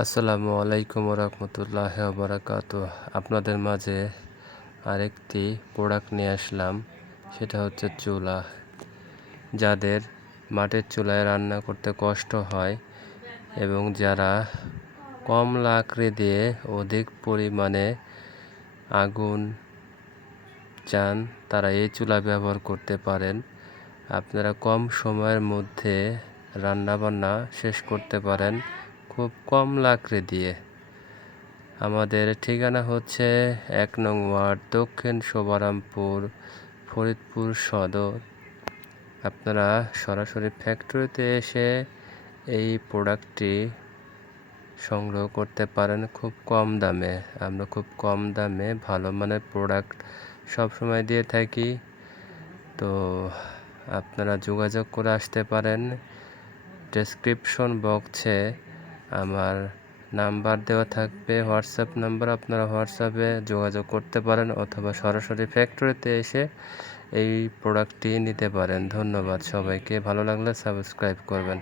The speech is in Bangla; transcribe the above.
আসসালামু আলাইকুম রহমতুল্লাহ বারাকাত আপনাদের মাঝে আরেকটি প্রোডাক্ট নিয়ে আসলাম, সেটা হচ্ছে চুলা। যাদের মাটির চুলায় রান্না করতে কষ্ট হয় এবং যারা কম লাকড়ি দিয়ে অধিক পরিমাণে আগুন চান, তারা এই চুলা ব্যবহার করতে পারেন। আপনারা কম সময়ের মধ্যে রান্নাবান্না শেষ করতে পারেন। খুব কম লাকড়ি দিয়ে। আমাদের ঠিকানা হচ্ছে এক নং ওয়ার্ড দক্ষিণ শোভারামপুর ফরিদপুর সদর। আপনারা সরাসরি ফ্যাক্টরিতে এসে এই প্রোডাক্টটি সংগ্রহ করতে পারেন খুব কম দামে। আমরা খুব কম দামে ভালো মানের প্রোডাক্ট সবসময় দিয়ে থাকি। তো আপনারা যোগাযোগ করে আসতে পারেন। ডেসক্রিপশন বক্সে আমার নাম্বার দেওয়া থাকবে, হোয়াটসঅ্যাপ নাম্বার আপনারা হোয়াটসঅ্যাপে যোগাযোগ করতে পারেন অথবা সরাসরি ফ্যাক্টরিতে এসে এই প্রোডাক্টটি নিতে পারেন। ধন্যবাদ সবাইকে, ভালো লাগলে সাবস্ক্রাইব করবেন।